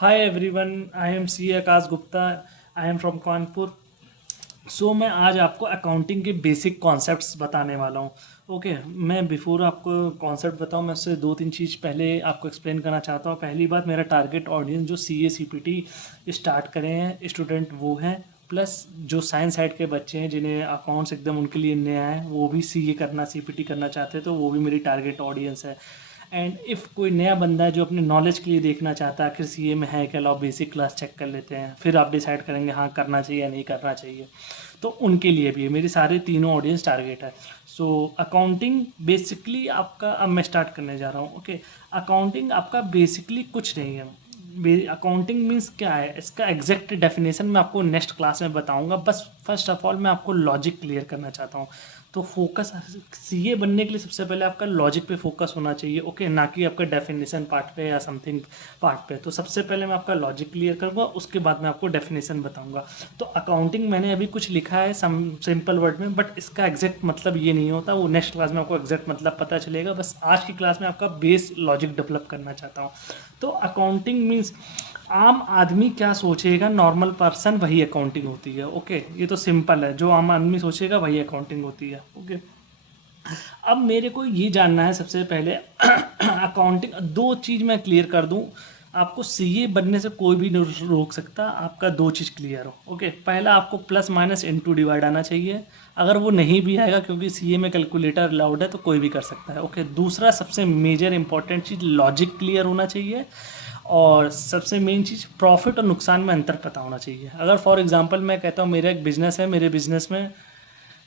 Hi everyone, I am C. Akash Gupta. I am from Kanpur. मैं आज आपको अकाउंटिंग के बेसिक कॉन्सेप्ट्स बताने वाला हूँ. ओके, मैं बिफोर आपको कॉन्सेप्ट बताऊँ मैं उससे दो तीन चीज़ पहले आपको एक्सप्लेन करना चाहता हूँ. पहली बात, मेरा टारगेट ऑडियंस जो सी ए सी पी टी स्टार्ट करे हैं स्टूडेंट वो हैं, प्लस जो साइंस साइड के बच्चे हैं जिन्हें अकाउंट्स एकदम उनके लिए नया है, वो भी सी ए करना सी पी टी करना चाहते हैं, तो वो भी मेरी टारगेट ऑडियंस है. एंड इफ़ कोई नया बंदा है जो अपने नॉलेज के लिए देखना चाहता है आखिर सीए में है क्या, लाओ बेसिक क्लास चेक कर लेते हैं, फिर आप डिसाइड करेंगे हाँ करना चाहिए या नहीं करना चाहिए, तो उनके लिए भी है. मेरी सारे तीनों ऑडियंस टारगेट है. अकाउंटिंग बेसिकली आपका, अब मैं स्टार्ट करने जा रहा हूँ. ओके, अकाउंटिंग आपका बेसिकली कुछ नहीं है. अकाउंटिंग मीन्स क्या है, इसका एग्जैक्ट डेफिनेशन मैं आपको नेक्स्ट क्लास में बताऊंगा. बस फर्स्ट ऑफ ऑल मैं आपको लॉजिक क्लियर करना चाहता हूँ. तो फोकस सीए बनने के लिए सबसे पहले आपका लॉजिक पे फोकस होना चाहिए. ओके, ना कि आपका डेफिनेशन पार्ट पे या समथिंग पार्ट पे. तो सबसे पहले मैं आपका लॉजिक क्लियर करूँगा, उसके बाद मैं आपको डेफिनेशन बताऊँगा. तो अकाउंटिंग मैंने अभी कुछ लिखा है सिंपल वर्ड में, बट इसका एग्जैक्ट मतलब ये नहीं होता. वो नेक्स्ट क्लास में आपको एग्जैक्ट मतलब पता चलेगा. बस आज की क्लास में आपका बेस लॉजिक डेवलप करना चाहता हूँ. तो अकाउंटिंग मीन्स आम आदमी क्या सोचेगा, नॉर्मल पर्सन, वही अकाउंटिंग होती है. ओके, ये तो सिंपल है, जो आम आदमी सोचेगा वही अकाउंटिंग होती है. ओके, अब मेरे को ये जानना है सबसे पहले अकाउंटिंग, दो चीज़ मैं क्लियर कर दूं आपको. सीए बनने से कोई भी नहीं रोक सकता, आपका दो चीज़ क्लियर हो. ओके, पहला आपको प्लस माइनस इनटू डिवाइड आना चाहिए. अगर वो नहीं भी आएगा, क्योंकि सीए में कैलकुलेटर अलाउड है, तो कोई भी कर सकता है. ओके, दूसरा सबसे मेजर इंपॉर्टेंट चीज़ लॉजिक क्लियर होना चाहिए. और सबसे मेन चीज़ प्रॉफिट और नुकसान में अंतर पता होना चाहिए. अगर फॉर एग्जांपल मैं कहता हूँ मेरा एक बिजनेस है, मेरे बिजनेस में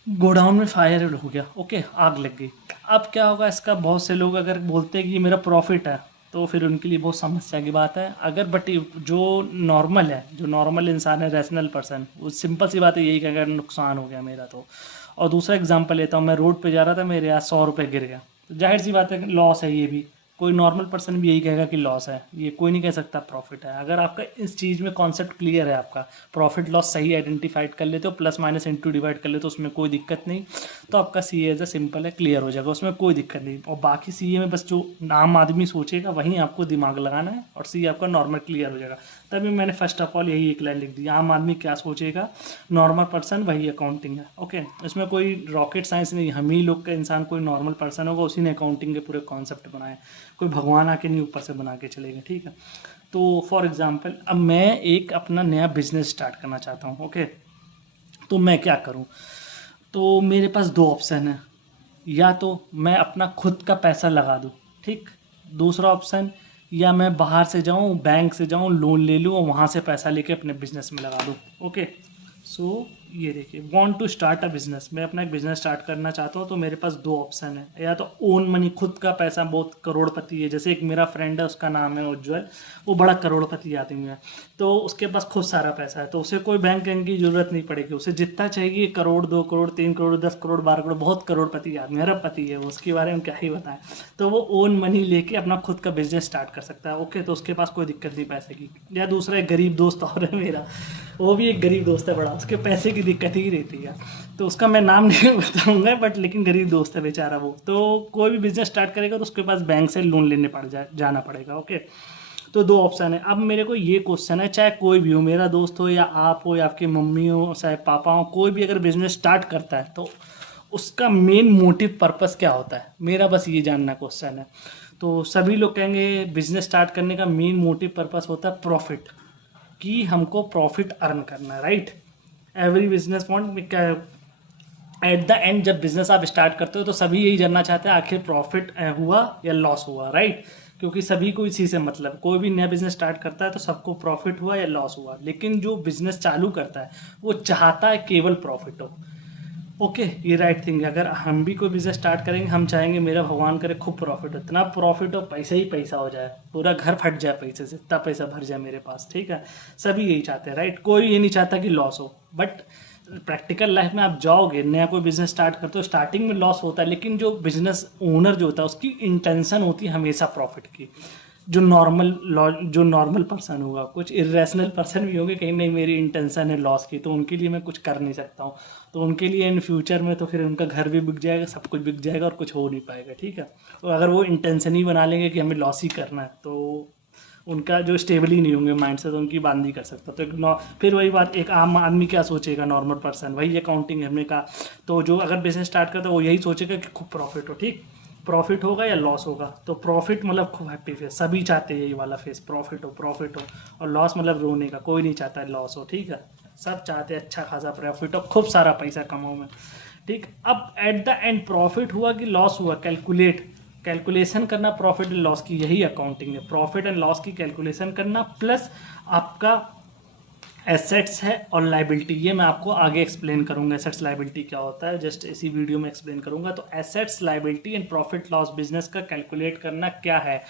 गोडाउन में फायर हो गया. ओके, आग लग गई. अब क्या होगा इसका, बहुत से लोग अगर बोलते हैं कि ये मेरा प्रॉफिट है, तो फिर उनके लिए बहुत समस्या की बात है. अगर बट जो नॉर्मल है, जो नॉर्मल इंसान है, रैशनल पर्सन, वो सिंपल सी बात है यही कि अगर नुकसान हो गया मेरा तो. और दूसरा एग्जांपल लेता हूँ, मैं रोड पे जा रहा था, मेरे यहाँ 100 रुपये गिर गया, तो जाहिर सी बात है लॉस है. ये भी कोई नॉर्मल पर्सन भी यही कहेगा कि लॉस है, ये कोई नहीं कह सकता प्रॉफिट है. अगर आपका इस चीज़ में कॉन्सेप्ट क्लियर है, आपका प्रॉफिट लॉस सही आइडेंटिफाइड कर लेते हो, प्लस माइनस इनटू डिवाइड कर लेते हो, उसमें कोई दिक्कत नहीं, तो आपका सी एज ए सिंपल है, क्लियर हो जाएगा, उसमें कोई दिक्कत नहीं. और बाकी सी ए में बस जो आम आदमी सोचेगा वहीं आपको दिमाग लगाना है, और सी आपका नॉर्मल क्लियर हो जाएगा. तभी मैंने फर्स्ट ऑफ ऑल यही एक लाइन लिख दी, आम आदमी क्या सोचेगा, नॉर्मल पर्सन वही अकाउंटिंग है. ओके, इसमें कोई रॉकेट साइंस नहीं, हम ही लोग का इंसान कोई नॉर्मल पर्सन होगा, उसी ने अकाउंटिंग के पूरे कॉन्सेप्ट बनाए. कोई भगवान आके नहीं ऊपर से बना के चलेगा. ठीक है, तो फॉर एग्जांपल अब मैं एक अपना नया बिजनेस स्टार्ट करना चाहता हूँ. ओके, तो मैं क्या करूँ, तो मेरे पास दो ऑप्शन है. या तो मैं अपना खुद का पैसा लगा दूँ, ठीक. दूसरा ऑप्शन, या मैं बाहर से जाऊँ, बैंक से जाऊँ, लोन ले लूँ और वहाँ से पैसा लेके अपने बिजनेस में लगा दूँ. ओके, ये देखिए, want to start a business, मैं अपना एक बिजनेस स्टार्ट करना चाहता हूँ. तो मेरे पास दो ऑप्शन है, या तो ओन मनी, खुद का पैसा, बहुत करोड़पति है, जैसे एक मेरा फ्रेंड है, उसका नाम है उज्जवल, वो बड़ा करोड़पति आदमी है. तो उसके पास खूब सारा पैसा है, तो उसे कोई बैंक की जरूरत नहीं पड़ेगी. उसे जितना चाहिए, करोड़, 2 करोड़, 3 करोड़, 10 करोड़, 12 करोड़, बहुत करोड़पति आदमी, अरबपति है वो, उसके बारे में क्या ही बताएं. तो वो ओन मनी लेके अपना खुद का बिजनेस स्टार्ट कर सकता है. ओके, तो उसके पास कोई दिक्कत नहीं पैसे की. या दूसरा एक गरीब दोस्त और है मेरा, वो भी एक गरीब दोस्त है बड़ा, उसके पैसे की दिक्कत ही रहती है, तो उसका मैं नाम नहीं बताऊंगा, बट लेकिन गरीब दोस्त है बेचारा वो. तो कोई भी बिजनेस स्टार्ट करेगा तो उसके पास बैंक से लोन लेने जाना पड़ेगा. ओके, तो दो ऑप्शन है. अब मेरे को ये क्वेश्चन है, चाहे कोई भी हो, मेरा दोस्त हो या आप हो या आपकी मम्मी हो, चाहे पापा हो, कोई भी अगर बिजनेस स्टार्ट करता है तो उसका मेन मोटिव पर्पस क्या होता है, मेरा बस ये जानना क्वेश्चन है. तो सभी लोग कहेंगे बिजनेस स्टार्ट करने का मेन मोटिव पर्पस होता है प्रॉफिट, कि हमको प्रॉफिट अर्न करना है, right. Every business want, at the end जब बिजनेस आप स्टार्ट करते हो तो सभी यही जानना चाहते हैं आखिर प्रॉफिट हुआ या लॉस हुआ, राइट. क्योंकि सभी को इसी से मतलब, कोई भी नया बिजनेस स्टार्ट करता है तो सबको प्रॉफिट हुआ या लॉस हुआ, लेकिन जो बिजनेस चालू करता है वो चाहता है केवल प्रॉफिट हो. ओके, ये राइट थिंग है. अगर हम भी कोई बिजनेस स्टार्ट करेंगे, हम चाहेंगे मेरा भगवान करे खूब प्रॉफिट हो, इतना प्रॉफिट हो, पैसा ही पैसा हो जाए, पूरा घर फट जाए पैसे से, इतना पैसा भर जाए मेरे पास. ठीक है, सभी यही चाहते हैं, राइट. कोई ये नहीं चाहता कि लॉस हो. बट प्रैक्टिकल लाइफ में आप जाओगे, नया कोई बिजनेस स्टार्ट करते हो, स्टार्टिंग में लॉस होता है, लेकिन जो बिजनेस ओनर जो होता है उसकी इंटेंशन होती है हमेशा प्रॉफिट की. जो नॉर्मल पर्सन होगा, कुछ इरेशनल पर्सन भी होंगे, कहीं नहीं मेरी इंटेंशन है लॉस की, तो उनके लिए मैं कुछ कर नहीं सकता हूँ. तो उनके लिए इन फ्यूचर में तो फिर उनका घर भी बिक जाएगा, सब कुछ बिक जाएगा और कुछ हो नहीं पाएगा. ठीक है, और अगर वो इंटेंशन ही बना लेंगे कि हमें लॉस ही करना है, तो उनका जो स्टेबल ही नहीं होंगे माइंड से, तो उनकी बात नहीं कर सकता। तो फिर वही बात, एक आम आदमी क्या सोचेगा, नॉर्मल पर्सन, वही अकाउंटिंग हमने कहा। तो जो अगर बिजनेस स्टार्ट करता है वो यही सोचेगा कि खूब प्रॉफिट हो, ठीक, प्रॉफिट होगा या लॉस होगा। तो प्रॉफिट मतलब खूब हैप्पी फेस, सभी चाहते हैं यही वाला फेस, प्रॉफिट हो प्रॉफिट हो। और लॉस मतलब रोने का, कोई नहीं चाहता है लॉस हो, ठीक है, सब चाहते हैं अच्छा खासा प्रॉफिट हो, खूब सारा पैसा कमाऊँ मैं, ठीक। अब एट द एंड प्रॉफिट हुआ कि लॉस हुआ, कैलकुलेशन करना प्रॉफिट एंड लॉस की, यही अकाउंटिंग है, प्रॉफिट एंड लॉस की कैलकुलेशन करना, प्लस आपका एसेट्स है और लाइबिलिटी, ये मैं आपको आगे एक्सप्लेन करूंगा एसेट्स लाइबिलिटी क्या होता है, जस्ट इसी वीडियो में एक्सप्लेन करूंगा। तो assets liability and profit loss business का कैलकुलेट करना क्या है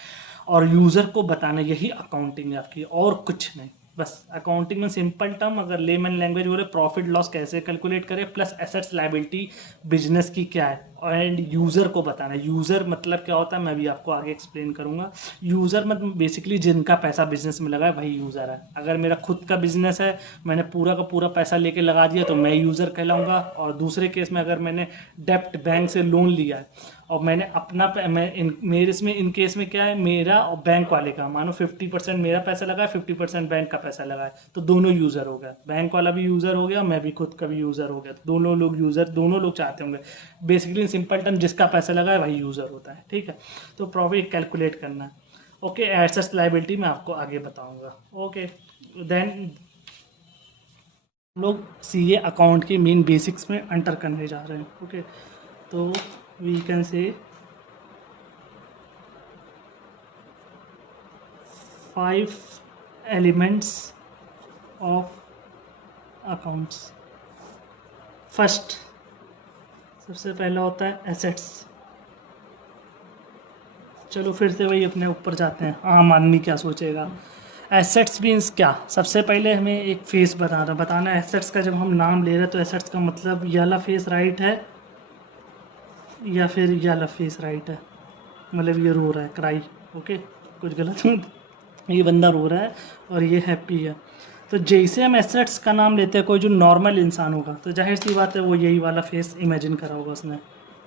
और यूज़र को बताना, यही अकाउंटिंग है आपकी, और कुछ नहीं। बस अकाउंटिंग में सिंपल टर्म, अगर लेमन लैंग्वेज बोले, प्रॉफिट लॉस कैसे कैलकुलेट करें, प्लस एसेट्स लाइबिलिटी बिजनेस की क्या है, एंड यूज़र को बताना। यूज़र मतलब क्या होता है मैं भी आपको आगे एक्सप्लेन करूंगा। यूज़र मतलब बेसिकली जिनका पैसा बिजनेस में लगा है वही यूज़र है। अगर मेरा खुद का बिजनेस है, मैंने पूरा का पूरा पैसा लेके लगा दिया तो मैं यूज़र कहलाऊंगा। और दूसरे केस में अगर मैंने डेप्ट बैंक से लोन लिया है और मैंने अपना मेरे इसमें इन केस में क्या है, मेरा और बैंक वाले का, मानो 50% मेरा पैसा लगा है, 50% बैंक का पैसा लगा है, तो दोनों यूज़र हो गए, बैंक वाला भी यूज़र हो गया, मैं भी खुद का भी यूज़र हो गया, तो दोनों लोग यूज़र, दोनों लोग चाहते होंगे। बेसिकली सिंपल टर्म, जिसका पैसा लगा है वही यूज़र होता है, ठीक है। तो प्रॉफिट कैलकुलेट करना है, ओके। एसेट्स लायबिलिटी मैं आपको आगे बताऊंगा, ओके। देन लोग सीए अकाउंट के मेन बेसिक्स में एंटर करने जा रहे हैं, ओके। तो वी कैन से 5 एलिमेंट्स ऑफ अकाउंट्स। फर्स्ट, सबसे पहला होता है एसेट्स। चलो फिर से वही अपने ऊपर जाते हैं, आम आदमी क्या सोचेगा। एसेट्स मीन्स क्या, सबसे पहले हमें एक फेस बताना एसेट्स का। जब हम नाम ले रहे हैं तो एसेट्स का मतलब ये वाला फेस राइट है या फिर ये वाला फेस राइट है, मतलब ये रो रहा है, क्राई, ओके, कुछ गलत मत, ये बंदा रो रहा है और ये हैप्पी है। तो जैसे हम एसेट्स का नाम लेते हैं, कोई जो नॉर्मल इंसान होगा तो जाहिर सी बात है वो यही वाला फेस इमेजिन करा होगा उसने।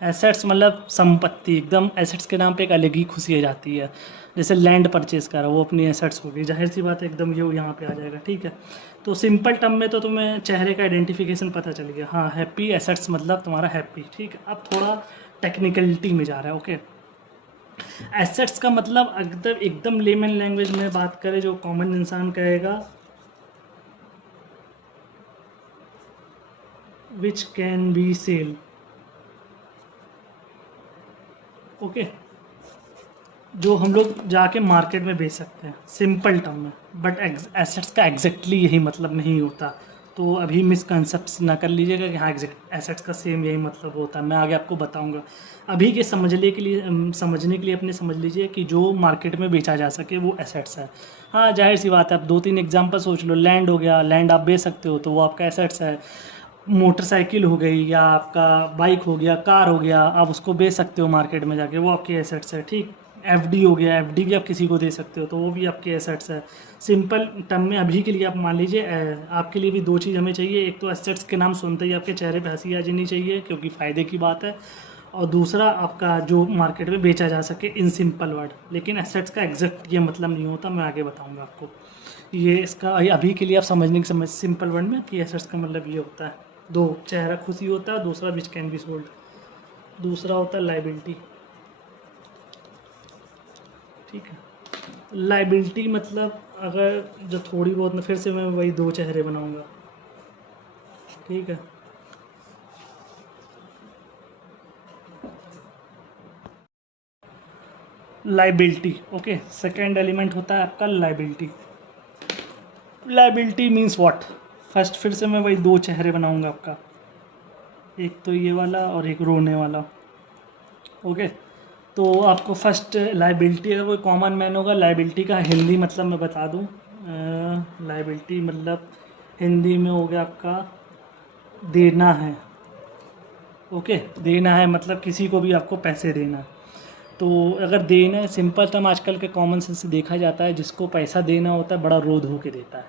एसेट्स मतलब संपत्ति, एकदम एसेट्स के नाम पे एक अलग ही खुशी आ जाती है। जैसे लैंड परचेज करा, वो अपनी एसेट्स होगी, जाहिर सी बात है एकदम ये यहाँ पे आ जाएगा, ठीक है। तो सिंपल टर्म में तो तुम्हें चेहरे का आइडेंटिफिकेशन पता चल गया, हाँ हैप्पी, एसेट्स मतलब तुम्हारा हैप्पी, ठीक है। अब थोड़ा टेक्निकलिटी में जा रहा है, ओके। एसेट्स का मतलब अगर एकदम लेमन लैंग्वेज में बात करें, जो कॉमन इंसान कहेगा, which can be sell, okay, जो हम लोग जाके मार्केट में बेच सकते हैं, सिंपल टर्म में। बट एसेट्स का एग्जैक्टली यही मतलब नहीं होता, तो अभी मिसकंसेप्ट ना कर लीजिएगा कि हाँ एग्जैक्ट एसेट्स का सेम यही मतलब होता है, मैं आगे आपको बताऊंगा। अभी के समझने के लिए अपने समझ लीजिए कि जो मार्केट में बेचा जा सके वो एसेट्स है। हाँ जाहिर सी बात है, आप 2-3 एग्जांपल सोच लो, लैंड हो गया, लैंड आप बेच सकते हो तो वो आपका एसेट्स है। मोटरसाइकिल हो गई, या आपका बाइक हो गया, कार हो गया, आप उसको बेच सकते हो मार्केट में जाके, वो आपके एसेट्स है, ठीक। एफडी हो गया, एफडी भी आप किसी को दे सकते हो तो वो भी आपके एसेट्स है। सिंपल टर्म में अभी के लिए आप मान लीजिए, आपके लिए भी 2 चीज़ हमें चाहिए, एक तो एसेट्स के नाम सुनते ही आपके चेहरे पे हंसी आ जानी चाहिए क्योंकि फ़ायदे की बात है, और दूसरा आपका जो मार्केट में बेचा जा सके इन सिंपल वर्ड। लेकिन एसेट्स का एग्जैक्ट ये मतलब नहीं होता, मैं आगे बताऊँगा आपको। ये इसका अभी के लिए आप समझने की समझ सिंपल वर्ड में कि एसेट्स का मतलब ये होता है, 2, चेहरा खुशी होता है, दूसरा विच कैन बी सोल्ड, दूसरा होता है लाइबिलिटी, ठीक है। लाइबिलिटी मतलब अगर जो थोड़ी बहुत, मैं फिर से मैं वही 2 चेहरे बनाऊंगा, ठीक है। लाइबिलिटी, ओके, सेकेंड एलिमेंट होता है आपका liability. Liability means what, first फिर से मैं वही 2 चेहरे बनाऊंगा आपका, एक तो ये वाला और एक रोने वाला, ओके। तो आपको फर्स्ट लाइबिलिटी, अगर कोई कॉमन मैन होगा, लाइबिलिटी का हिंदी मतलब मैं बता दूं, लाइबिलिटी मतलब हिंदी में हो गया आपका देना है, ओके। देना है मतलब किसी को भी आपको पैसे देना। तो अगर देना है, सिंपल टर्म आजकल के कॉमन सेंस से देखा जाता है, जिसको पैसा देना होता है बड़ा रो धो के देता है,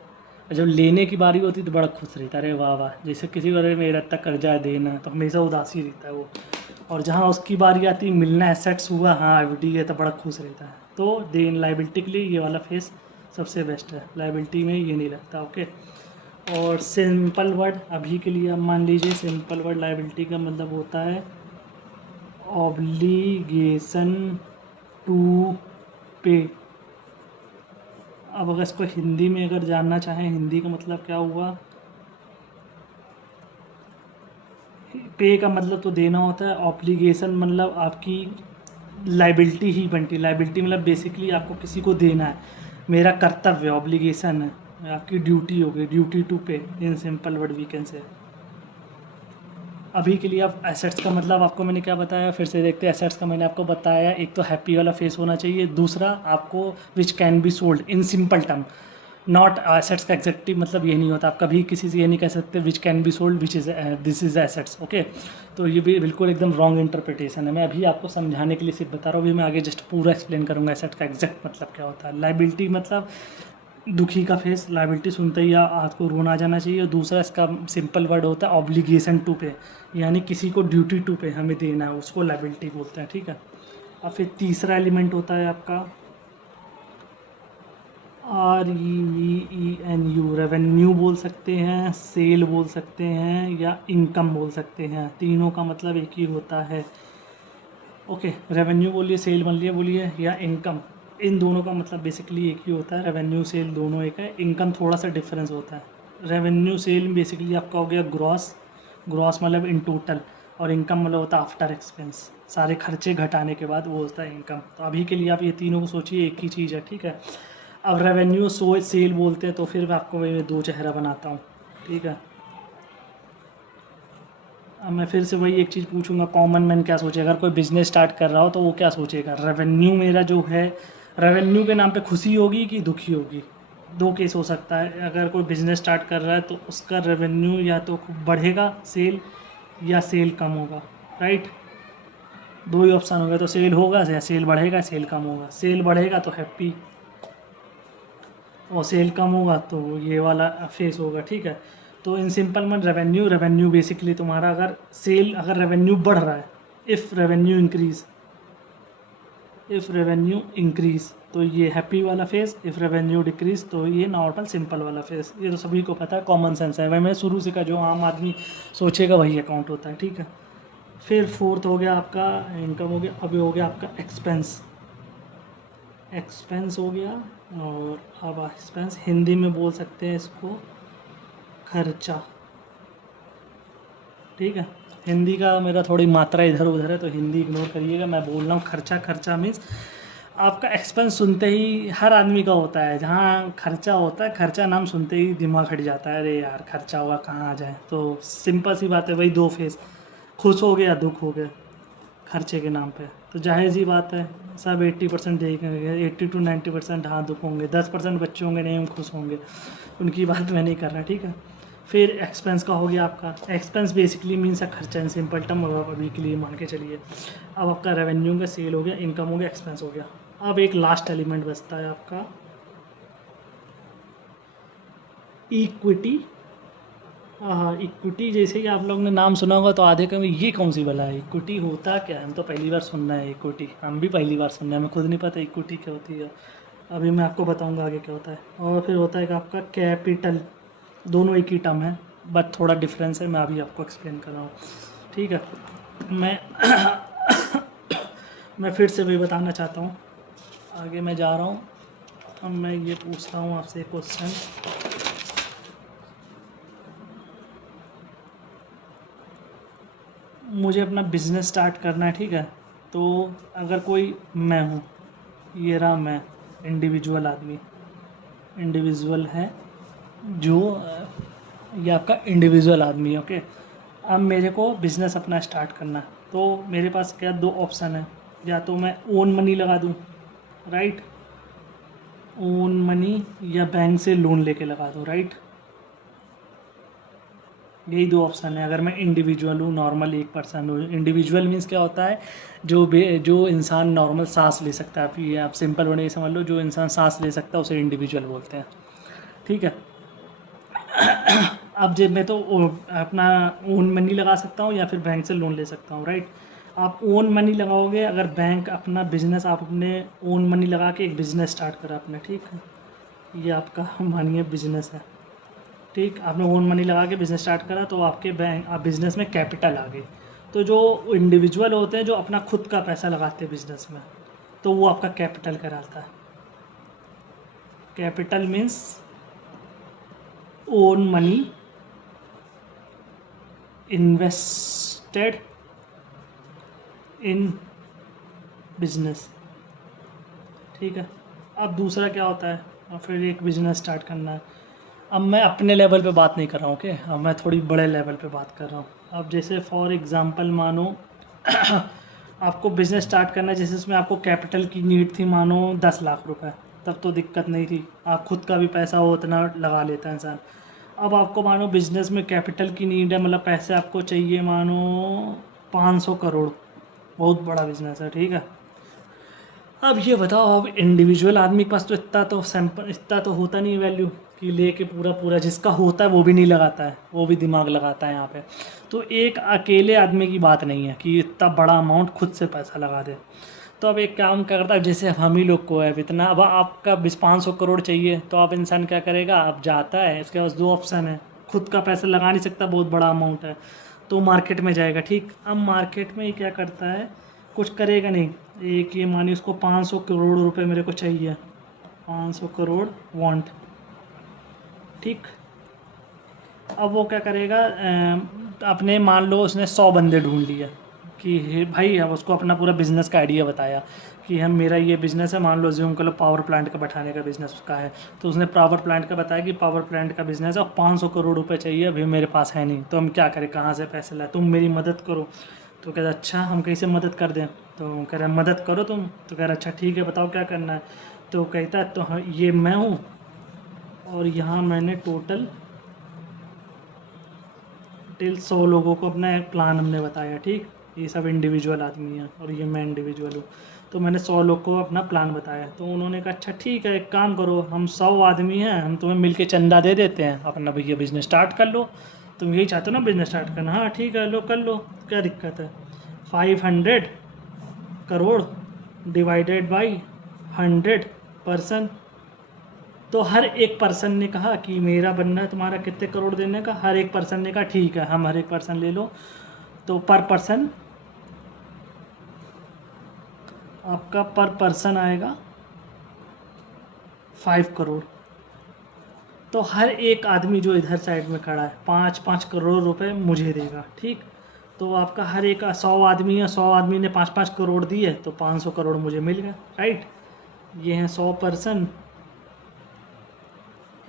और जब लेने की बारी होती है तो बड़ा खुश रहता है, अरे वाह वाह, जैसे किसी को अरे मेरा इतना कर्जा है देना है, तो हमेशा उदासी रहता है वो। और जहाँ उसकी बारी आती है मिलना, एसेट्स हुआ, हाँ एफडी है, तो बड़ा खुश रहता है। तो देन लाइबिलिटी के लिए ये वाला फेस सबसे बेस्ट है, लाइबिलिटी में ये नहीं लगता। ओके, और सिंपल वर्ड अभी के लिए आप मान लीजिए, सिंपल वर्ड लाइबिलिटी का मतलब होता है ऑब्लिगेशन टू पे। अब अगर इसको हिंदी में अगर जानना चाहें, हिंदी का मतलब क्या हुआ, पे का मतलब तो देना होता है, ऑब्लिगेशन मतलब आपकी लाइबिलिटी ही बनती है। लाइबिलिटी मतलब बेसिकली आपको किसी को देना है, मेरा कर्तव्य, ऑब्लिगेशन है, आपकी ड्यूटी हो गई, duty to pay in simple word we can say. अभी के लिए आप एसेट्स का मतलब आपको मैंने क्या बताया, फिर से देखते हैं। एसेट्स का मैंने आपको बताया, एक तो हैप्पी वाला फेस होना चाहिए, दूसरा आपको विच can be sold in simple term, not assets का एग्जैक्टिव मतलब ये नहीं होता, आप कभी किसी से ये नहीं कह सकते विच can be sold which is this is assets. Okay, तो ये भी बिल्कुल एकदम रॉन्ग इंटरप्रिटेशन है। मैं अभी आपको समझाने के लिए सिर्फ बता रहा हूँ, अभी मैं आगे जस्ट पूरा एक्सप्लेन करूँगा एसेट का एग्जैक्ट मतलब क्या होता है। लाइबिलिटी मतलब दुखी का फेस, लाइबिलिटी सुनते ही आपको रोना आ जाना चाहिए। और दूसरा इसका सिंपल वर्ड होता है ऑब्लिगेशन टू पे, यानी किसी को ड्यूटी टू पे हमें देना है, उसको लाइबिलिटी बोलते हैं। ठीक है, और फिर तीसरा एलिमेंट होता है आपका REVENU, रेवेन्यू बोल सकते हैं, सेल बोल सकते हैं, या इनकम बोल सकते हैं। तीनों का मतलब एक ही होता है। ओके, रेवेन्यू बोलिए, सेल बोलिए या इनकम, इन दोनों का मतलब बेसिकली एक ही होता है। रेवेन्यू सेल दोनों एक है, इनकम थोड़ा सा डिफरेंस होता है। रेवेन्यू सेल बेसिकली आपका हो गया ग्रॉस, ग्रॉस मतलब इन टोटल, और इनकम मतलब होता है आफ्टर एक्सपेंस, सारे खर्चे घटाने के बाद वो होता है इनकम। तो अभी के लिए आप ये तीनों को सोचिए एक ही चीज़ है। ठीक है, अब रेवेन्यू सेल बोलते हैं तो फिर मैं आपको मैं दो चेहरा बनाता हूँ। ठीक है, अब मैं फिर से वही एक चीज़ पूछूंगा, कॉमन मैन क्या सोचेगा, अगर कोई बिजनेस स्टार्ट कर रहा हो तो वो क्या सोचेगा, रेवेन्यू मेरा जो है, रेवेन्यू के नाम पे खुशी होगी कि दुखी होगी। दो केस हो सकता है, अगर कोई बिजनेस स्टार्ट कर रहा है तो उसका रेवेन्यू या तो बढ़ेगा सेल, या सेल कम होगा। राइट, दो ही ऑप्शन हो गया, तो सेल होगा या सेल बढ़ेगा, सेल कम होगा। सेल बढ़ेगा तो हैप्पी, और सेल कम होगा तो ये वाला फेस होगा। ठीक है, तो इन सिंपल में रेवेन्यू बेसिकली तुम्हारा, अगर रेवेन्यू बढ़ रहा है, इफ़ रेवेन्यू इंक्रीज तो ये हैप्पी वाला फेस, इफ़ रेवेन्यू डिक्रीज तो ये नॉर्मल सिंपल वाला फेस। ये तो सभी को पता है, कॉमन सेंस है, वह मैं शुरू से का जो आम आदमी सोचेगा वही अकाउंट होता है। ठीक है, फिर फोर्थ हो गया आपका इनकम हो गया, अभी हो गया आपका एक्सपेंस हो गया। और अब एक्सपेंस हिंदी में बोल सकते हैं इसको खर्चा। ठीक है, हिंदी का मेरा थोड़ी मात्रा इधर उधर है तो हिंदी इग्नोर करिएगा, मैं बोल रहा हूँ खर्चा। खर्चा मीन्स आपका एक्सपेंस सुनते ही हर आदमी का होता है, जहाँ खर्चा होता है, खर्चा नाम सुनते ही दिमाग हट जाता है, अरे यार खर्चा हुआ कहाँ आ जाए। तो सिंपल सी बात है, वही दो फेस, खुश हो गया दुख हो गया खर्चे के नाम पे। तो जाहिर सी बात है, सब 80% देखेंगे, 80 to 90% हाँ दुख होंगे, 10% बच्चे होंगे नहीं खुश होंगे, उनकी बात मैं नहीं कर रहा। ठीक है, फिर एक्सपेंस का हो गया आपका, एक्सपेंस बेसिकली मीन्स है खर्चा इन सिंपल टर्म, अब अभी के लिए मान के चलिए। अब आपका रेवेन्यू का सेल हो गया, इनकम हो गया, एक्सपेंस हो गया। अब एक लास्ट एलिमेंट बचता है आपका इक्विटी। हाँ, इक्विटी जैसे कि आप लोग ने नाम सुना होगा तो आधे कहेंगे ये कौन सी भला है, इक्विटी होता क्या है, हम तो पहली बार सुन रहे हैं इक्विटी, हम भी पहली बार सुन रहे हैं, हमें खुद नहीं पता इक्विटी क्या होती है। अभी मैं आपको बताऊंगा आगे क्या होता है। और फिर होता है कि आपका कैपिटल, दोनों एक ही टर्म है बट थोड़ा डिफरेंस है, मैं अभी आपको एक्सप्लेन कर रहा हूँ। ठीक है, मैं मैं फिर से वही बताना चाहता हूँ, आगे मैं जा रहा हूँ। अब मैं ये पूछता हूँ आपसे एक क्वेश्चन, मुझे अपना बिजनेस स्टार्ट करना है। ठीक है, तो अगर कोई, मैं हूँ, ये रहा मैं, इंडिविजुअल आदमी, इंडिविजुअल है जो ये आपका इंडिविजुअल आदमी है। ओके, अब मेरे को बिज़नेस अपना स्टार्ट करना है, तो मेरे पास क्या दो ऑप्शन है, या तो मैं ओन मनी लगा दूँ, राइट, ओन मनी, या बैंक से लोन लेके लगा दूँ, राइट। यही दो ऑप्शन है अगर मैं इंडिविजुअल हूँ, नॉर्मल एक पर्सन हूँ। इंडिविजुअल मीन्स क्या होता है, जो इंसान नॉर्मल सांस ले सकता है, ये आप सिंपल होने ये समझ लो, जो इंसान सांस ले सकता है उसे इंडिविजुअल बोलते हैं। ठीक है, अब जब मैं तो अपना ओन मनी लगा सकता हूँ या फिर बैंक से लोन ले सकता हूँ, राइट। आप ओन मनी लगाओगे, अगर बैंक अपना बिजनेस, आप अपने ओन मनी लगा के एक बिजनेस स्टार्ट करा आपने, ठीक है, ये आपका मानिए बिजनेस है, ठीक। आपने ओन मनी लगा के बिज़नेस स्टार्ट करा तो आपके बैंक आप बिज़नेस में कैपिटल आ गई। तो जो इंडिविजुअल होते हैं जो अपना खुद का पैसा लगाते हैं बिज़नेस में, तो वो आपका कैपिटल कहलाता है। Capital means own money invested in business, ठीक है। अब दूसरा क्या होता है, और फिर एक बिजनेस स्टार्ट करना है। अब मैं अपने लेवल पे बात नहीं कर रहा हूँ, ओके, अब मैं थोड़ी बड़े लेवल पे बात कर रहा हूँ। अब जैसे फॉर एग्जांपल मानो आपको बिजनेस स्टार्ट करना है, जैसे इसमें आपको कैपिटल की नीड थी मानो 10 लाख रुपए, तब तो दिक्कत नहीं थी, आप खुद का भी पैसा हो उतना लगा लेता है इंसान। अब आपको मानो बिजनेस में कैपिटल की नीड है, मतलब पैसे आपको चाहिए मानो 500 करोड़, बहुत बड़ा बिजनेस है, ठीक है। अब ये बताओ, अब इंडिविजुअल आदमी के पास तो इतना तो होता नहीं वैल्यू कि लेके पूरा पूरा, जिसका होता है वो भी नहीं लगाता है, वो भी दिमाग लगाता है यहाँ पे। तो एक अकेले आदमी की बात नहीं है कि इतना बड़ा अमाउंट खुद से पैसा लगा दे। तो अब एक काम क्या करता है, जैसे हम ही लोग को है इतना, अब आपका 500 करोड़ चाहिए, तो अब इंसान क्या करेगा, अब जाता है, इसके पास दो ऑप्शन है, खुद का पैसा लगा नहीं सकता, बहुत बड़ा अमाउंट है, तो मार्केट में जाएगा, ठीक। अब मार्केट में ये क्या करता है, कुछ करेगा नहीं। एक ये मानिए उसको 500 करोड़ रुपए मेरे को चाहिए, 500 करोड़ वांट, ठीक। अब वो क्या करेगा, अपने मान लो उसने 100 बंदे ढूंढ लिए कि भाई, अब उसको अपना पूरा बिजनेस का आइडिया बताया कि हम मेरा ये बिज़नेस है, मान लो ज्यूम कर लो पावर प्लांट का बैठाने का बिज़नेस उसका है, तो उसने पावर प्लांट का बताया कि पावर प्लांट का बिज़नेस है और 500 करोड़ रुपए चाहिए, अभी मेरे पास है नहीं, तो हम क्या करें, कहाँ से पैसे लाए, तुम मेरी मदद करो। तो कह रहा अच्छा हम कैसे मदद कर दें, तो कह रहा मदद करो तुम, तो कह रहा अच्छा ठीक है बताओ क्या करना है। तो कहता है तो हाँ ये मैं हूँ, और यहाँ मैंने टोटल 100 लोगों को अपना एक प्लान हमने बताया, ठीक। ये सब इंडिविजुअल आदमी हैं और ये मैं इंडिविजुअल हूँ, तो मैंने 100 लोग को अपना प्लान बताया। तो उन्होंने कहा अच्छा ठीक है, एक काम करो, हम 100 आदमी हैं, हम तुम्हें मिलके चंदा दे देते हैं, अपना भैया बिजनेस स्टार्ट कर लो, तुम यही चाहते हो ना बिजनेस स्टार्ट करना, हाँ ठीक है लो कर लो, क्या दिक्कत है। 500 करोड़ डिवाइडेड बाई 100%। तो हर एक पर्सन ने कहा कि मेरा बनना है तुम्हारा कितने करोड़ देने का, हर एक पर्सन ने कहा ठीक है हम हर एक पर्सन ले लो। तो पर पर्सन आपका पर पर्सन आएगा 5 करोड़। तो हर एक आदमी जो इधर साइड में खड़ा है 5-5 करोड़ रुपए मुझे देगा, ठीक। तो आपका हर एक 100 आदमी है, 100 आदमी ने 5-5 करोड़ दिए, तो 500 करोड़ मुझे मिल गया, राइट। ये हैं 100 पर्सन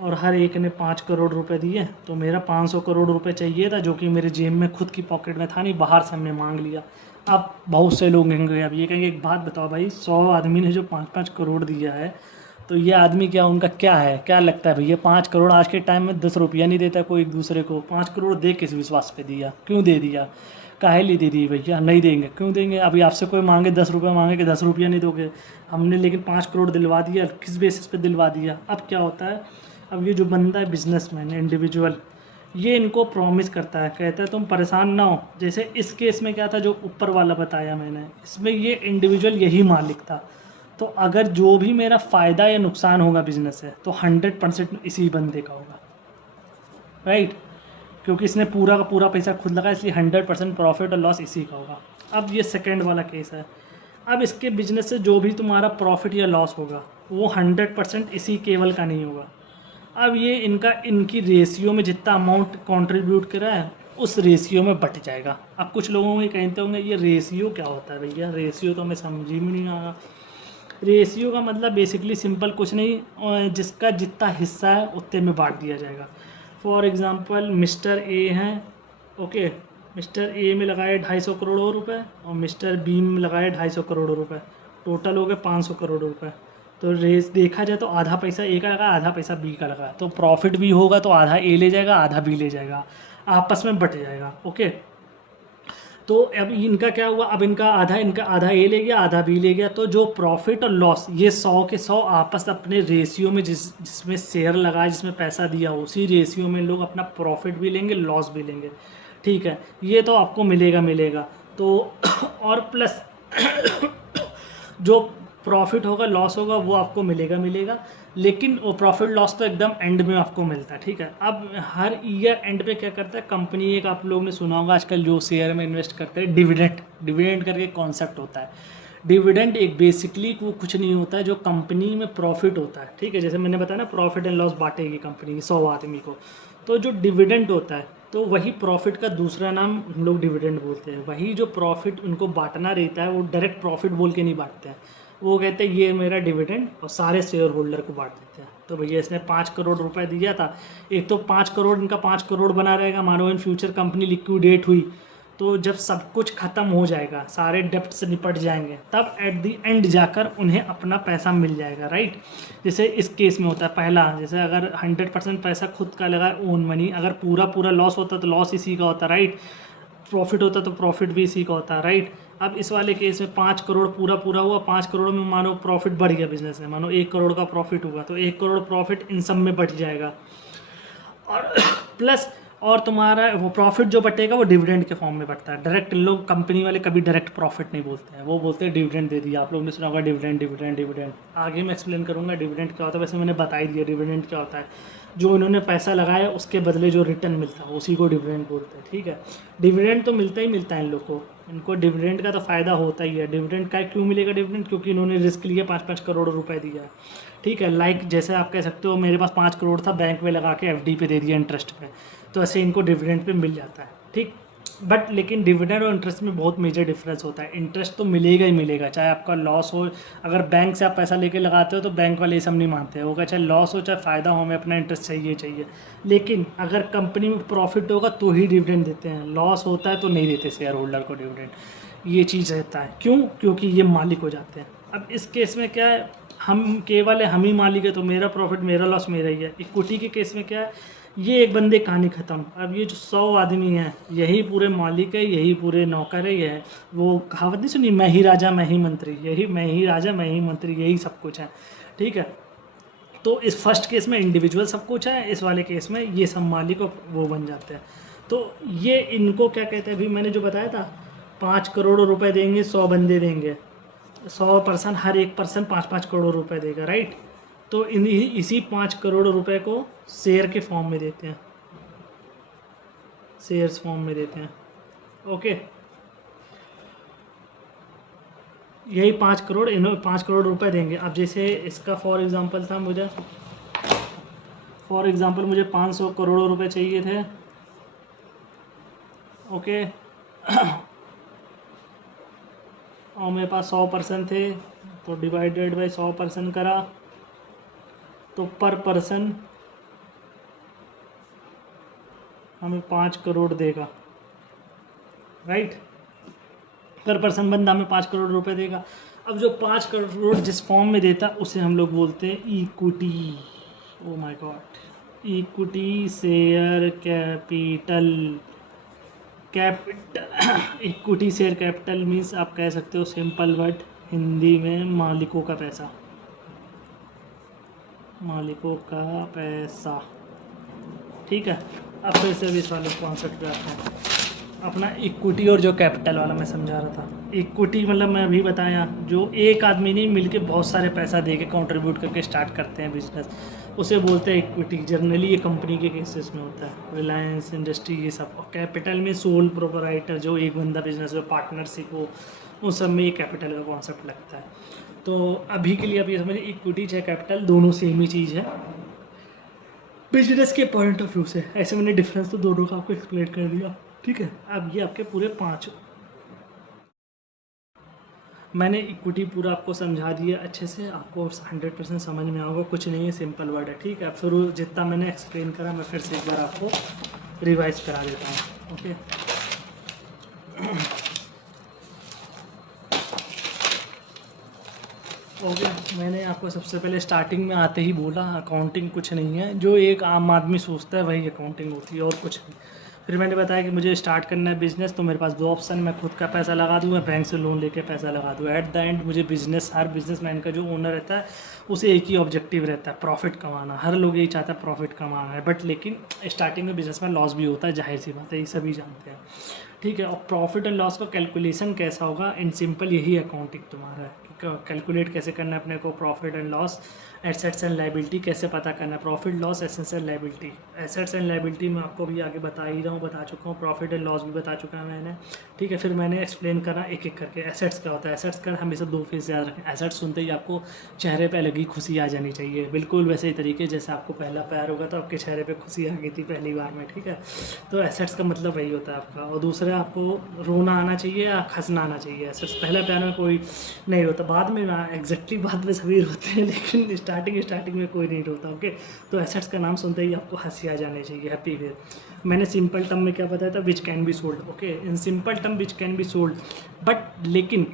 और हर एक ने 5 करोड़ रुपए दिए, तो मेरा 500 करोड़ रुपए चाहिए था, जो कि मेरे जेब में खुद की पॉकेट में था नहीं, बाहर से हमने मांग लिया। अब बहुत से लोग कहेंगे, अब ये कहेंगे एक बात बताओ भाई, 100 आदमी ने जो 5-5 करोड़ दिया है, तो ये आदमी क्या, उनका क्या है, क्या लगता है भैया 5 करोड़ आज के टाइम में 10 रुपया नहीं देता कोई एक दूसरे को। 5 करोड़ दे किस विश्वास पे दिया, क्यों दे दिया, काहे लिए दे दी भैया, नहीं देंगे, क्यों देंगे। अभी आपसे कोई मांगे 10 रुपये मांगे कि 10 रुपया नहीं दोगे, हमने लेकिन 5 करोड़ दिलवा दिया, किस बेसिस पे दिलवा दिया। अब क्या होता है, अब ये जो बंदा है बिजनेसमैन इंडिविजुअल, ये इनको प्रॉमिस करता है, कहता है तुम परेशान ना हो। जैसे इस केस में क्या था, जो ऊपर वाला बताया मैंने, इसमें ये इंडिविजुअल यही मालिक था, तो अगर जो भी मेरा फ़ायदा या नुकसान होगा बिजनेस से, तो 100% इसी बंदे का होगा, राइट। क्योंकि इसने पूरा का पूरा पैसा खुद लगा, इसलिए 100% प्रॉफिट और लॉस इसी का होगा। अब ये सेकेंड वाला केस है, अब इसके बिजनेस से जो भी तुम्हारा प्रॉफिट या लॉस होगा, वो 100% इसी केवल का नहीं होगा। अब ये इनकी रेशियो में जितना अमाउंट कंट्रीब्यूट करा है, उस रेशियो में बट जाएगा। अब कुछ लोगों को कहते होंगे ये रेशियो क्या होता है भैया, रेशियो तो हमें समझ ही में नहीं आया। रेशियो का मतलब बेसिकली सिंपल कुछ नहीं, जिसका जितना हिस्सा है उतने में बांट दिया जाएगा। फॉर एग्ज़ाम्पल मिस्टर ए हैं, ओके, मिस्टर ए में लगाए 250 करोड़ रुपए और मिस्टर बी में लगाए 250 करोड़ रुपए, टोटल हो गए 500 करोड़ रुपए। तो रेस देखा जाए तो आधा पैसा ए का लगा, आधा पैसा बी का लगा, तो प्रॉफिट भी होगा तो आधा ए ले जाएगा, आधा बी ले जाएगा, आपस में बट जाएगा, ओके। तो अब इनका क्या हुआ, अब इनका आधा ए ले गया, आधा बी ले गया, तो जो प्रॉफिट और लॉस ये 100 के 100 आपस अपने रेशियो में, जिसमें शेयर लगा, जिसमें पैसा दिया, उसी रेशियो में लोग अपना प्रॉफिट भी लेंगे, लॉस भी लेंगे, ठीक है। ये तो आपको मिलेगा। तो और प्लस जो प्रॉफिट होगा लॉस होगा वो आपको मिलेगा। लेकिन वो प्रॉफिट लॉस तो एकदम एंड में आपको मिलता है, ठीक है। अब हर ईयर एंड पे क्या करता है कंपनी, एक आप लोगों ने सुना होगा आजकल जो शेयर में इन्वेस्ट करते हैं, डिविडेंड, डिविडेंड करके कॉन्सेप्ट होता है। डिविडेंड एक बेसिकली वो कुछ नहीं होता है, जो कंपनी में प्रॉफिट होता है, ठीक है। जैसे मैंने बताया ना, प्रॉफिट एंड लॉस बांटेगी कंपनी 100 आदमी को, तो जो डिविडेंड होता है तो वही प्रॉफिट का दूसरा नाम हम लोग डिविडेंड बोलते हैं। वही जो प्रॉफिट उनको बांटना रहता है वो डायरेक्ट प्रॉफिट बोल के नहीं बांटते हैं, वो कहते हैं ये मेरा डिविडेंड, और सारे शेयर होल्डर को बांट देते हैं। तो भैया इसने 5 करोड़ रुपए दिया था, एक तो 5 करोड़ इनका 5 करोड़ बना रहेगा, मानो इन फ्यूचर कंपनी लिक्विडेट हुई तो जब सब कुछ ख़त्म हो जाएगा, सारे डेप्ट से निपट जाएंगे, तब एट दी एंड जाकर उन्हें अपना पैसा मिल जाएगा, राइट। जैसे इस केस में होता है पहला, जैसे अगर 100% पैसा खुद का लगा ओन मनी, अगर पूरा पूरा लॉस होता तो लॉस इसी का होता, राइट। प्रॉफिट होता तो प्रॉफिट भी इसी का होता है, राइट। अब इस वाले केस में 5 करोड़ पूरा पूरा हुआ, 5 करोड़ में मानो प्रॉफिट बढ़ गया बिजनेस में, मानो 1 करोड़ का प्रॉफिट हुआ तो 1 करोड़ प्रॉफिट इन सब में बढ़ जाएगा, और प्लस और तुम्हारा वो प्रॉफिट जो बटेगा वो डिविडेंड के फॉर्म में बढ़ता है। डायरेक्ट लोग कंपनी वाले कभी डायरेक्ट प्रॉफिट नहीं बोलते हैं, वो बोलते हैं डिविडेंड दे दिया। आप लोगों ने सुना होगा डिविडेंड डिविडेंड डिविडेंड, आगे मैं एक्सप्लेन करूंगा डिविडेंड क्या होता है। वैसे मैंने बता ही दिया डिविडेंड क्या होता है, जो इन्होंने पैसा लगाया उसके बदले जो रिटर्न मिलता है उसी को डिविडेंड बोलते हैं, ठीक है। डिविडेंड तो मिलता ही मिलता है इन लोग को, इनको डिविडेंड का तो फ़ायदा होता ही है। डिविडेंड का क्यों मिलेगा डिविडेंड, क्योंकि इन्होंने रिस्क लिया, 5-5 करोड़ रुपए दिया, ठीक है। लाइक जैसे आप कह सकते हो मेरे पास 5 करोड़ था, बैंक में लगा के एफडी पे दे दिया इंटरेस्ट पे, तो ऐसे इनको डिविडेंड पे मिल जाता है, ठीक। बट लेकिन डिविडेंड और इंटरेस्ट में बहुत मेजर डिफरेंस होता है। इंटरेस्ट तो मिलेगा ही मिलेगा, चाहे आपका लॉस हो। अगर बैंक से आप पैसा लेके लगाते हो तो बैंक वाले ये सब नहीं मानते, होगा चाहे लॉस हो चाहे फ़ायदा हो, हमें अपना इंटरेस्ट चाहिए चाहिए। लेकिन अगर कंपनी में प्रॉफिट होगा तो ही डिविडेंड देते हैं, लॉस होता है तो नहीं देते शेयर होल्डर को डिविडेंड, ये चीज़ रहता है। क्यों, क्योंकि ये मालिक हो जाते हैं। अब इस केस में क्या है, हम केवल हम ही मालिक है, तो मेरा प्रॉफिट मेरा लॉस मेरा ही है। इक्विटी के केस में क्या है, ये एक बंदे कहानी ख़त्म। अब ये जो 100 आदमी हैं यही पूरे मालिक है, यही पूरे नौकर है, ये वो कहावत नहीं सुनी, मैं ही राजा मैं ही मंत्री, यही मैं ही राजा मैं ही मंत्री, यही सब कुछ है, ठीक है। तो इस फर्स्ट केस में इंडिविजुअल सब कुछ है, इस वाले केस में ये सब मालिक और वो बन जाते हैं। तो ये इनको क्या कहते हैं, अभी मैंने जो बताया था 5 करोड़ रुपए देंगे, 100 बंदे देंगे, 100 पर्सन, हर एक पर्सन 5-5 करोड़ रुपए देगा, राइट। तो इसी 5 करोड़ रुपए को शेयर के फॉर्म में देते हैं, शेयर्स फॉर्म में देते हैं, ओके। यही 5 करोड़ इन्होंने 5 करोड़ रुपए देंगे। अब जैसे इसका फॉर एग्जांपल था, मुझे 500 करोड़ रुपए चाहिए थे, ओके। और मेरे पास 100% थे, तो डिवाइडेड बाई 100% करा, तो पर पर्सन हमें 5 करोड़ देगा, राइट। पर पर्सन बंदा हमें 5 करोड़ रुपए देगा। अब जो 5 करोड़ जिस फॉर्म में देता उसे हम लोग बोलते हैं equity. Oh my God, equity share capital, equity share capital means आप कह सकते हो सिंपल वर्ड हिंदी में मालिकों का पैसा, मालिकों का पैसा, ठीक है। अब फिर से भी इस वाले कॉन्सेप्ट पे आते हैं, अपना इक्विटी और जो कैपिटल वाला मैं समझा रहा था। इक्विटी मतलब मैं अभी बताया, जो एक आदमी नहीं मिलके बहुत सारे पैसा दे के कंट्रीब्यूट करके स्टार्ट करते हैं बिजनेस, उसे बोलते हैं इक्विटी। जनरली ये कंपनी के केसेस में होता है, रिलायंस इंडस्ट्री ये सब। और कैपिटल में सोल प्रोपराइटर, जो एक बंदा बिजनेस में पार्टनरशिप हो, उन सब में ये कैपिटल का कॉन्सेप्ट लगता है। तो अभी के लिए आप ये समझिए इक्विटी चाहे कैपिटल दोनों सेम ही चीज़ है बिजनेस के पॉइंट ऑफ व्यू से। ऐसे मैंने डिफरेंस तो दोनों का आपको एक्सप्लेन कर दिया, ठीक है। अब ये आपके पूरे 5 मैंने इक्विटी पूरा आपको समझा दिया अच्छे से, आपको 100% समझ में आएगा, कुछ नहीं है, सिंपल वर्ड है, ठीक है। फिर जितना मैंने एक्सप्लेन करा मैं फिर से एक बार आपको रिवाइज करा देता हूँ, ओके। ओके, मैंने आपको सबसे पहले स्टार्टिंग में आते ही बोला अकाउंटिंग कुछ नहीं है, जो एक आम आदमी सोचता है वही अकाउंटिंग होती है और कुछ नहीं। फिर मैंने बताया कि मुझे स्टार्ट करना है बिज़नेस, तो मेरे पास 2 ऑप्शन, मैं खुद का पैसा लगा दूँ, मैं बैंक से लोन लेके पैसा लगा दूँ। एट द एंड मुझे बिज़नेस, हर बिजनेसमैन का जो ओनर रहता है उसे एक ही ऑब्जेक्टिव रहता है, प्रॉफिट कमाना। हर लोग यही चाहता है प्रॉफिट कमाना है, बट लेकिन स्टार्टिंग में बिजनेस में लॉस भी होता है, जाहिर सी बात है, ये सभी जानते हैं, ठीक है। और प्रॉफिट एंड लॉस का कैलकुलेशन कैसा होगा, इन सिंपल यही अकाउंटिंग तुम्हारा है कि कैलकुलेट कैसे करना है अपने को profit and loss, assets and liability कैसे पता करना है, profit loss assets and liability. Assets and liability मैं आपको भी आगे बता ही रहा हूँ, बता चुका हूँ, प्रॉफिट एंड लॉस भी बता चुका है मैंने, ठीक है। फिर मैंने एक्सप्लेन करा एक एक करके एसेट्स क्या होता है। एसेट्स का हमेशा 2 फेज याद रखें। एसेट्स सुनते ही आपको चेहरे पे अलग ही खुशी आ जानी चाहिए, बिल्कुल वैसे ही तरीके जैसे आपको पहला प्यार होगा तो आपके चेहरे पे खुशी आ गई थी पहली बार में, ठीक है। तो एसेट्स का मतलब वही होता है आपका। और दूसरा आपको रोना आना चाहिए या हंसना आना चाहिए। एसेट्स पहला प्यार में कोई नहीं रोता, बाद में एग्जैक्टली बाद में सभी रोते हैं, लेकिन स्टार्टिंग में कोई नहीं रोता, ओके। तो एसेट्स का नाम सुनते ही आपको हंसी आ जानी चाहिए, हैप्पी फेस। मैंने सिंपल टर्म में क्या बताया था, विच can be sold, okay. In simple term which can be sold, but लेकिन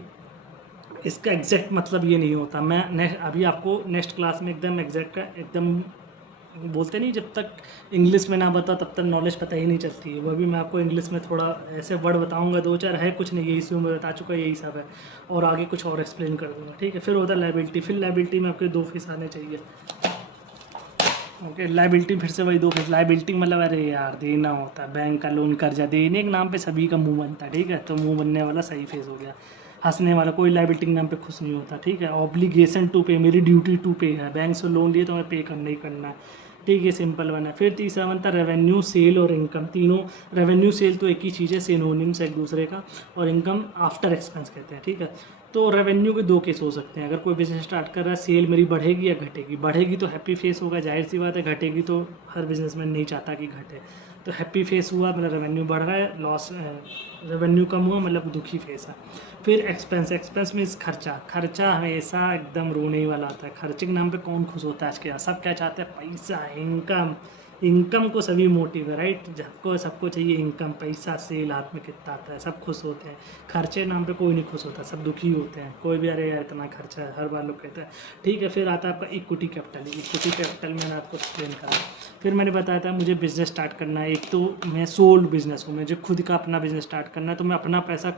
इसका एग्जैक्ट मतलब ये नहीं होता। मैं अभी आपको नेक्स्ट क्लास में एकदम एग्जैक्ट एकदम बोलते नहीं, जब तक इंग्लिश में ना बताओ तब तक नॉलेज पता ही नहीं चलती है। वो भी मैं आपको इंग्लिश में थोड़ा ऐसे वर्ड बताऊंगा, 2-4 है, कुछ नहीं, यही शुरू में बता चुका, यही सब है, और आगे कुछ और एक्सप्लेन कर दूंगा, ठीक है। फिर होता है लायबिलिटी। फिर लायबिलिटी में आपके 2 फेस आने चाहिए, ओके। लायबिलिटी फिर से वही 2 फेस। लायबिलिटी मतलब अरे यार देना होता है, बैंक का लोन, कर्जा देने के नाम पे सभी का मुंह बनता है, ठीक है। तो मुंह बनने वाला सही फेस हो गया। हंसने वाला कोई लायबिलिटी के नाम पे खुश नहीं होता, ठीक है। ऑब्लिगेशन टू पे, मेरी ड्यूटी टू पे है, बैंक से लोन लिए तो मैं पे करना ही करना है, ठीक है। सिंपल वन है। फिर तीसरा बनता है रेवेन्यू, सेल और इनकम। तीनों, रेवेन्यू सेल तो एक ही चीज़ है, सिनोनिम्स है एक दूसरे का, और इनकम आफ्टर एक्सपेंस कहते हैं, ठीक है। तो रेवेन्यू के 2 केस हो सकते हैं। अगर कोई बिजनेस स्टार्ट कर रहा है, सेल मेरी बढ़ेगी या घटेगी, बढ़ेगी तो हैप्पी फेस होगा, जाहिर सी बात है। घटेगी तो हर बिजनेसमैन नहीं चाहता कि घटे, तो हैप्पी फेस हुआ मतलब रेवेन्यू बढ़ रहा है, लॉस रेवेन्यू कम हुआ मतलब दुखी फेस है। फिर एक्सपेंस, एक्सपेंस मीन्स खर्चा। खर्चा हमेशा एकदम रोने ही वाला आता है। खर्चे के नाम पे कौन खुश होता है आज के यहाँ, सब क्या चाहते हैं, पैसा, इनकम। इनकम को सभी मोटिव है, राइट। सबको सबको चाहिए इनकम, पैसा, सेल हाथ में कितना आता है, सब खुश होते हैं। खर्चे नाम पे कोई नहीं खुश होता, सब दुखी होते हैं। कोई भी अरे यार इतना खर्चा है, हर बार लोग कहते हैं, ठीक है। फिर आता है आपका इक्विटी कैपिटल। इक्विटी कैपिटल मैंने आपको एक्सप्लेन करा। फिर मैंने बताया था मुझे बिजनेस स्टार्ट करना है, एक तो मैं सोल बिजनेस हूँ, मुझे खुद का अपना बिजनेस स्टार्ट करना है, तो मैं अपना पैसा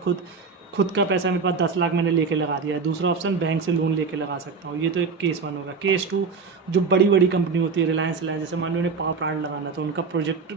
खुद का पैसा मेरे पास 10 लाख मैंने लेके लगा दिया है। दूसरा ऑप्शन बैंक से लोन लेके लगा सकता हूँ। ये तो एक केस 1 होगा। केस 2, जो बड़ी बड़ी कंपनी होती है, रिलायंस जैसे मान लो उन्हें पावर प्लांट लगाना, तो उनका प्रोजेक्ट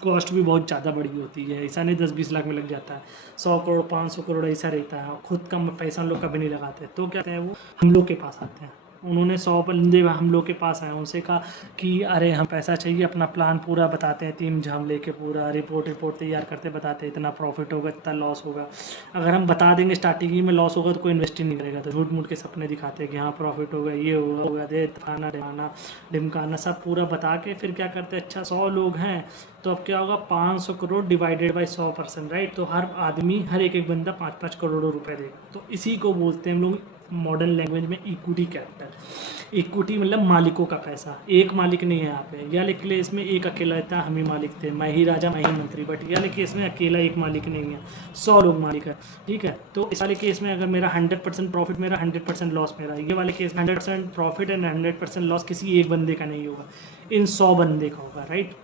कॉस्ट भी बहुत ज़्यादा बड़ी होती है, ऐसा नहीं 10-20 लाख में लग जाता है, 100 करोड़ 500 करोड़ ऐसा रहता है। खुद का पैसा हम लोग कभी नहीं लगाते, तो क्या कहते हैं वो हम लोग के पास आते हैं। उन्होंने 100 बंदे हम लोग के पास आए, उनसे कहा कि अरे हम पैसा चाहिए, अपना प्लान पूरा बताते हैं, टीम झाम लेके पूरा रिपोर्ट तैयार करते, बताते हैं इतना प्रॉफिट होगा, इतना लॉस होगा। अगर हम बता देंगे स्टार्टिंग ही में लॉस होगा तो कोई इन्वेस्ट ही नहीं करेगा, तो झूठ मूठ के सपने दिखाते हैं कि हाँ प्रॉफिट होगा, ये होगा, दे खाना ढिमाना ढिमकाना सब पूरा बता के फिर क्या करते हैं, अच्छा 100 लोग हैं तो अब क्या होगा, 500 करोड़ डिवाइडेड बाई 100%, राइट। तो हर आदमी, हर एक बंदा 5-5 करोड़ रुपए देगा। तो इसी को बोलते हैं हम लोग मॉडर्न लैंग्वेज में इक्विटी कैपिटल। इक्विटी मतलब मालिकों का पैसा, एक मालिक नहीं है यहाँ पे। या लिख ले इसमें एक अकेला रहता है, हम ही मालिक थे, मैं ही राजा मैं ही मंत्री, बट या लिखिए इसमें अकेला एक मालिक नहीं है, 100 लोग मालिक है, ठीक है। तो इस वाले केस में अगर मेरा 100% प्रॉफिट मेरा, 100% लॉस मेरा, ये वाले केस 100% प्रॉफिट एंड 100% लॉस किसी एक बंदे का नहीं होगा, इन 100 बंदे का होगा, राइट।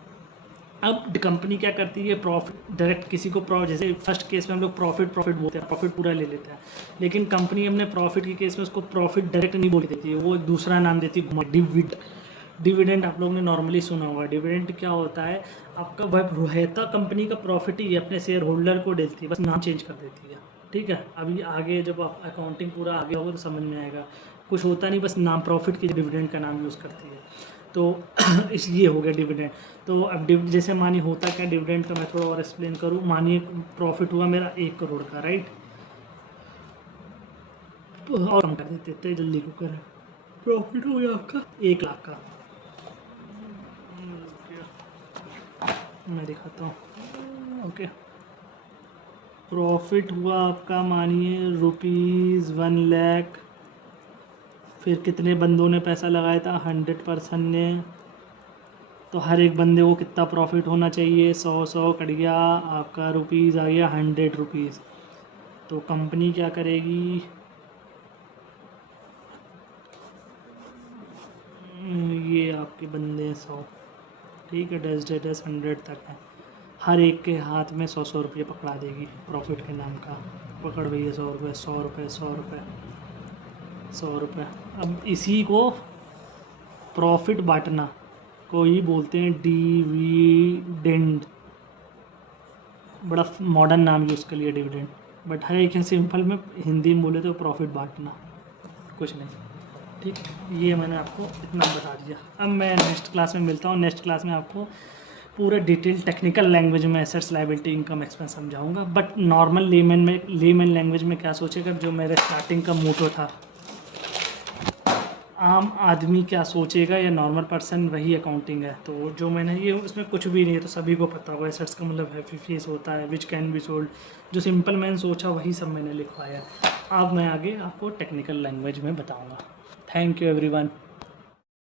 अब कंपनी क्या करती है, प्रॉफिट डायरेक्ट किसी को जैसे फर्स्ट केस में हम लोग प्रॉफिट बोलते हैं, प्रॉफिट पूरा ले लेते हैं, लेकिन कंपनी अपने प्रॉफिट के केस में उसको प्रॉफिट डायरेक्ट नहीं बोल देती है, वो एक दूसरा नाम देती है, डिविडेंड। आप लोगों ने नॉर्मली सुना होगा। डिविडेंड क्या होता है, आपका वह रहता कंपनी का प्रॉफिट ही अपने शेयर होल्डर को देती है, बस नाम चेंज कर देती है, ठीक है। अभी आगे जब आप अकाउंटिंग पूरा आगे होगा तो समझ में आएगा, कुछ होता नहीं, बस नाम प्रॉफिट की डिविडेंड का नाम यूज़ करती है। तो इसलिए हो गया डिविडेंड। तो अब जैसे मानिए होता क्या डिविडेंड का, मैं थोड़ा और एक्सप्लेन करूँ। मानिए प्रॉफिट हुआ मेरा 1 करोड़ का, राइट, और कम कर देते इतने जल्दी को करें, प्रॉफिट हो गया आपका 1 लाख का, मैं दिखाता हूँ, ओके। प्रॉफिट हुआ आपका मानिए ₹1 लाख। फिर कितने बंदों ने पैसा लगाया था, 100% ने, तो हर एक बंदे को कितना प्रॉफिट होना चाहिए, 100 कट गया आपका, रुपीज़ आ गया 100 रुपीज़। तो कंपनी क्या करेगी, ये आपके बंदे हैं 100, ठीक है, 10 तक है, हर एक के हाथ में 100 रुपये पकड़ा देगी प्रॉफिट के नाम का, पकड़ भैया 100 रुपये 100 रुपये 100 रुपये 100 रुपये। अब इसी को प्रॉफिट बांटना को ही बोलते हैं डिविडेंड, बड़ा मॉडर्न नाम यूज़ कर लिया डिविडेंड, बट है एक सिंपल में हिंदी में बोले तो प्रॉफिट बांटना, कुछ नहीं। ठीक, ये मैंने आपको इतना बता दिया। अब मैं नेक्स्ट क्लास में मिलता हूँ। नेक्स्ट क्लास में आपको पूरा डिटेल टेक्निकल लैंग्वेज में एसेट्स लायबिलिटी इनकम एक्सपेंस समझाऊंगा, बट नॉर्मल लेमन लैंग्वेज में क्या सोचेगा, जो मेरे स्टार्टिंग का मोटो था, आम आदमी क्या सोचेगा या नॉर्मल पर्सन, वही अकाउंटिंग है। तो जो मैंने ये उसमें कुछ भी नहीं है, तो सभी को पता होगा एसेट्स का मतलब हैवी फेस होता है विच कैन बी सोल्ड। जो सिंपल मैंने सोचा वही सब मैंने लिखवाया। अब मैं आगे आपको टेक्निकल लैंग्वेज में बताऊंगा। Thank you everyone.